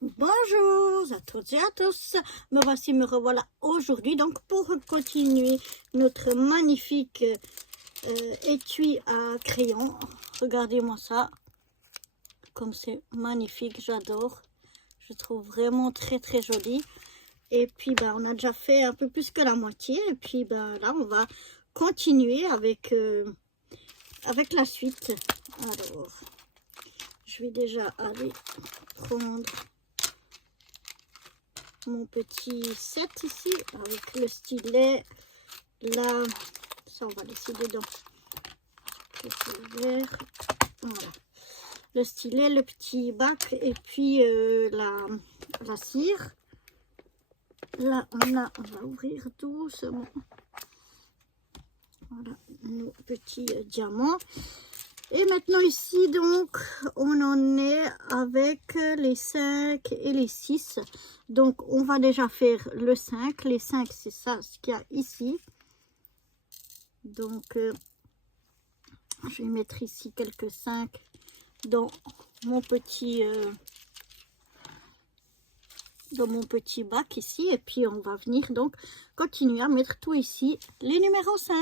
Bonjour à toutes et à tous, me revoilà aujourd'hui donc pour continuer notre magnifique étui à crayon. Regardez-moi ça, comme c'est magnifique, j'adore, je trouve vraiment très joli. Et puis on a déjà fait un peu plus que la moitié et puis là on va continuer avec la suite. Alors je vais déjà aller prendre mon petit set ici avec le stylet, là ça on va laisser dedans, le vert, voilà, le stylet, le petit bac et puis la cire. Là on va ouvrir doucement, voilà nos petits diamants. Et maintenant ici donc on en est avec les 5 et les 6. Donc on va déjà faire le 5. Les 5 c'est ça ce qu'il y a ici. Donc je vais mettre ici quelques 5 dans mon petit bac ici. Et puis on va venir donc continuer à mettre tout ici, les numéros 5.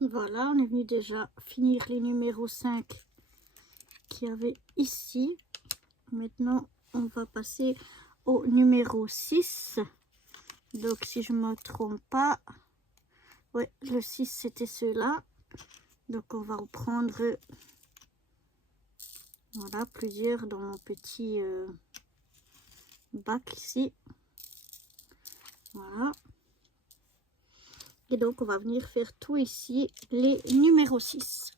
Voilà, on est venu déjà finir les numéros 5 qu'il y avait ici. Maintenant, on va passer au numéro 6. Donc, si je ne me trompe pas, ouais, le 6 c'était ceux-là. Donc, on va reprendre, voilà, plusieurs dans mon petit bac ici. Voilà. Et donc, on va venir faire tout ici, les numéros 6.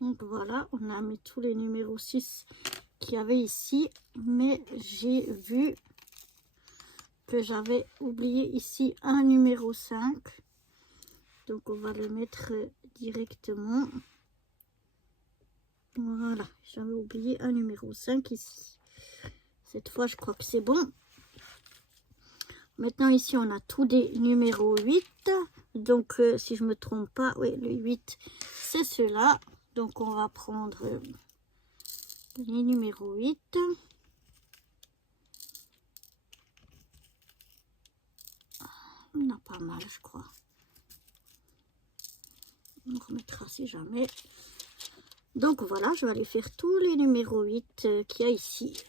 Donc voilà, on a mis tous les numéros 6 qu'il y avait ici, mais j'ai vu que j'avais oublié ici un numéro 5. Donc on va le mettre directement. Voilà, j'avais oublié un numéro 5 ici. Cette fois, je crois que c'est bon. Maintenant, ici, on a tous des numéros 8. Donc, si je ne me trompe pas, oui, le 8, c'est ceux-là. Donc, on va prendre Les numéro 8. On a pas mal, je crois. On remettra si jamais. Donc voilà, je vais aller faire tous les numéros 8 qu'il y a ici.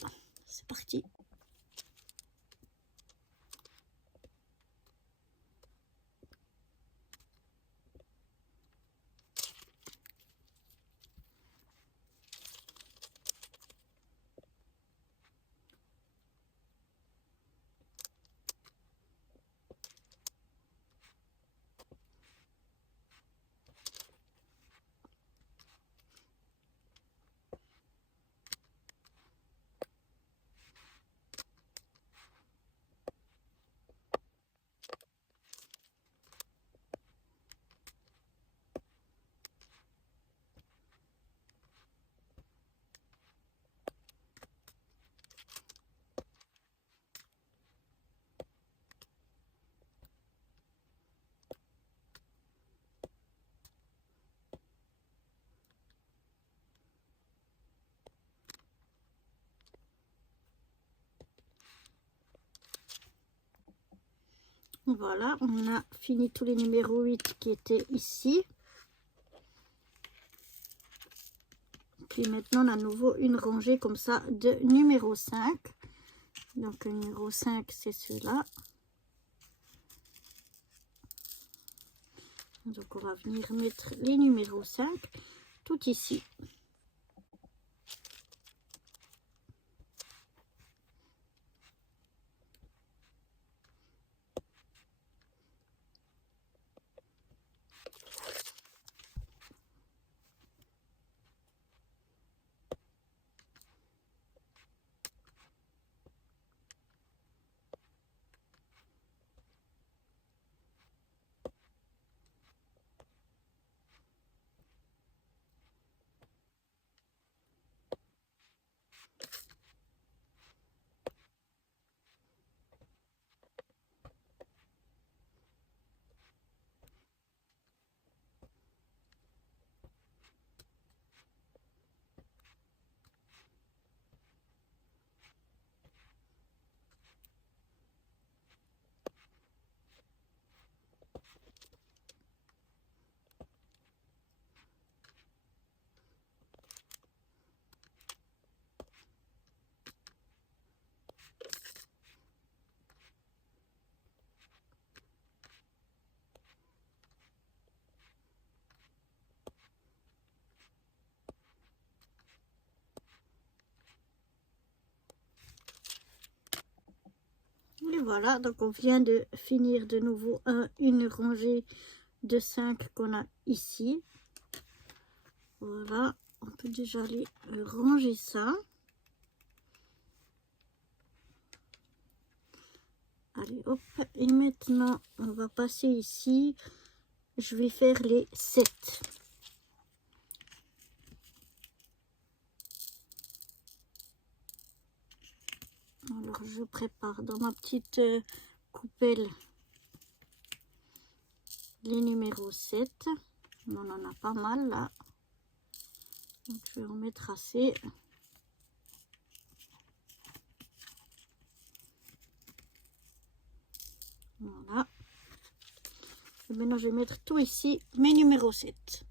C'est parti. Voilà, on a fini tous les numéros 8 qui étaient ici. Puis maintenant, on a à nouveau une rangée comme ça de numéro 5. Donc, le numéro 5, c'est celui-là. Donc, on va venir mettre les numéros 5 tout ici. Et voilà, donc on vient de finir de nouveau une rangée de 5 qu'on a ici. Voilà, on peut déjà aller ranger ça. Allez, hop, et maintenant, on va passer ici. Je vais faire les 7. Alors, je prépare dans ma petite coupelle les numéros 7. On en a pas mal là. Donc, je vais en mettre assez. Voilà. Et maintenant, je vais mettre tout ici, mes numéros 7.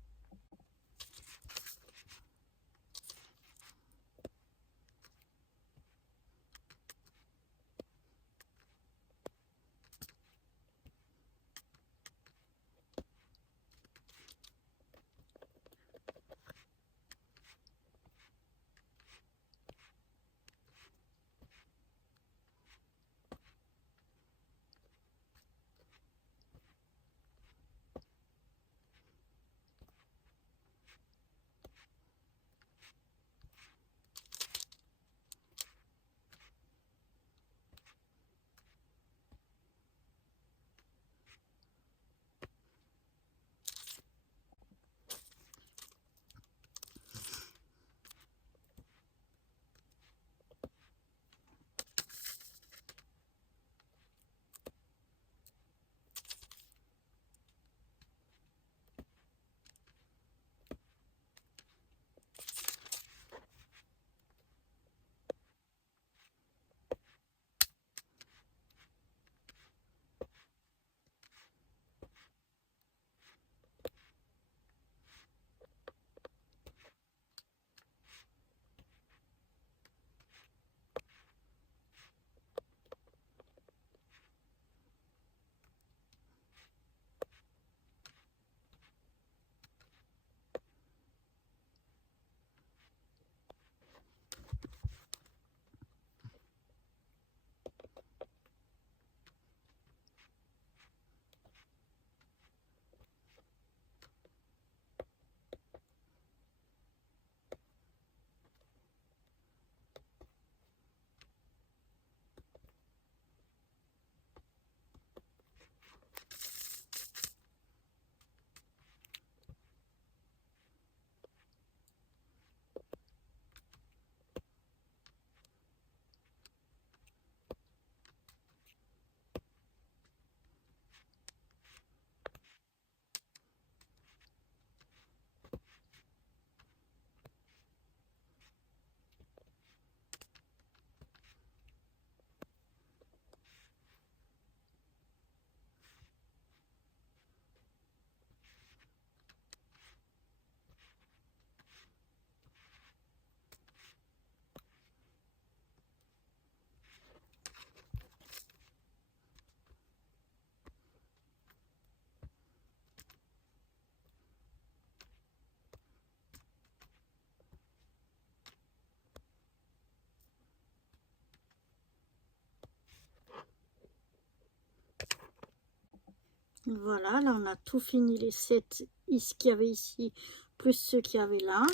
Voilà, là on a tout fini, les 7 qu'il y avait ici, plus ceux qu'il y avait là.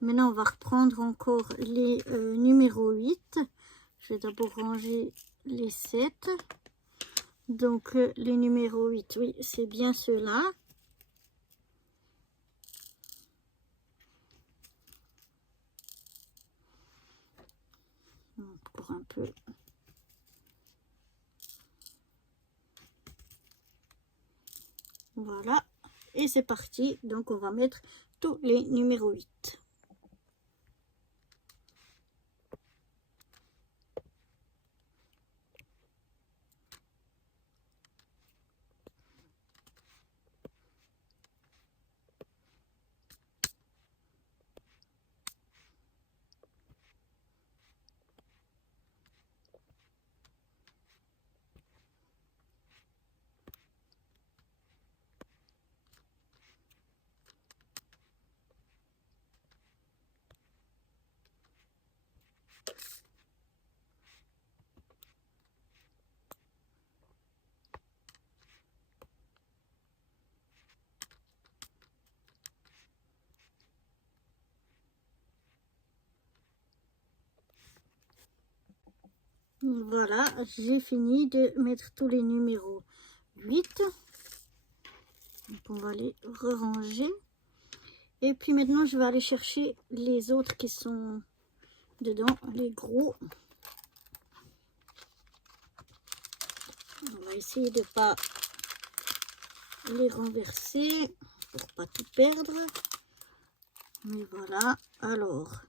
Maintenant, on va reprendre encore les numéros 8. Je vais d'abord ranger les 7. Donc, les numéros 8, oui, c'est bien ceux-là. Encore un peu. Voilà. Et c'est parti. Donc, on va mettre tous les numéros 8. Voilà, j'ai fini de mettre tous les numéros 8. Donc, on va les ranger. Et puis maintenant, je vais aller chercher les autres qui sont dedans, les gros. On va essayer de ne pas les renverser pour pas tout perdre. Mais voilà, alors,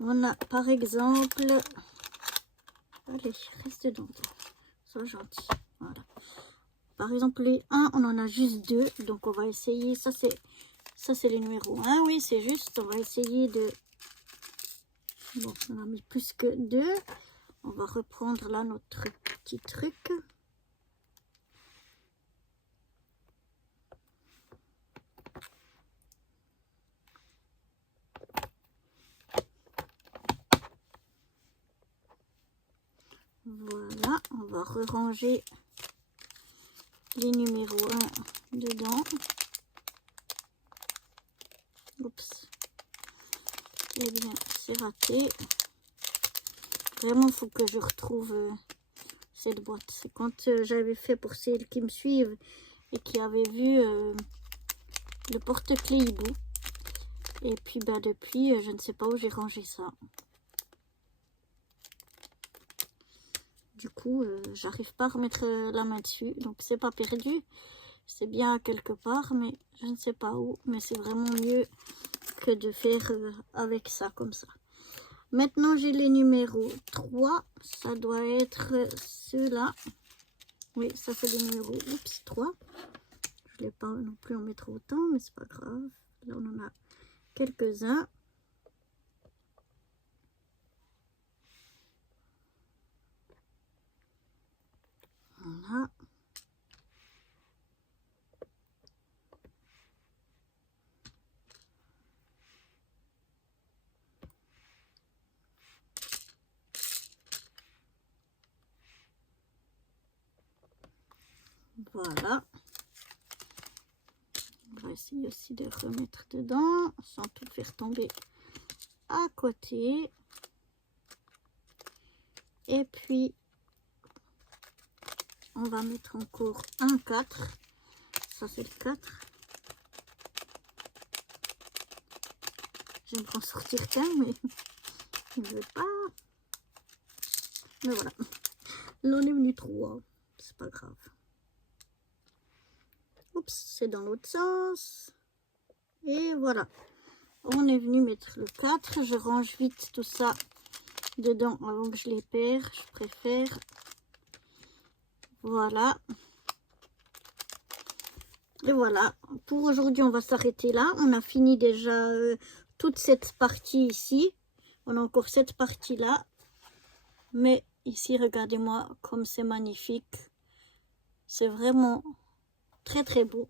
on a par exemple... Allez, reste dedans, sois gentil. Voilà. Par exemple, les 1, on en a juste 2. Donc, on va essayer. Ça, c'est les numéros 1. Oui, c'est juste. On va essayer de... Bon, on a mis plus que 2. On va reprendre là notre petit truc. Voilà, on va ranger les numéros 1 dedans. Oups. Eh bien, c'est raté. Vraiment, il faut que je retrouve cette boîte. C'est quand j'avais fait pour celles qui me suivent et qui avaient vu le porte-clés hibou. Et puis, bah, depuis, je ne sais pas où j'ai rangé ça. Du coup, j'arrive pas à remettre la main dessus. Donc, c'est pas perdu. C'est bien quelque part, mais je ne sais pas où. Mais c'est vraiment mieux que de faire avec ça, comme ça. Maintenant, j'ai les numéros 3. Ça doit être ceux-là. Oui, ça c'est les numéros. Oups, 3. Je ne vais pas non plus en mettre autant, mais c'est pas grave. Là, on en a quelques-uns. Voilà. Voilà. On va essayer aussi de remettre dedans sans tout faire tomber à côté. Et puis, on va mettre encore un 4. Ça, c'est le 4. J'aimerais en sortir qu'un, mais je ne veux pas. Mais voilà. Là, on est venu 3. C'est pas grave. Oups, c'est dans l'autre sens. Et voilà. On est venu mettre le 4. Je range vite tout ça dedans avant que je les perds. Je préfère. Voilà. Et voilà. Pour aujourd'hui, on va s'arrêter là. On a fini déjà toute cette partie ici. On a encore cette partie-là. Mais ici, regardez-moi comme c'est magnifique. C'est vraiment très très beau.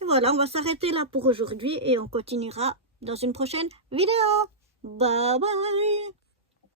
Et voilà, on va s'arrêter là pour aujourd'hui et on continuera dans une prochaine vidéo. Bye bye.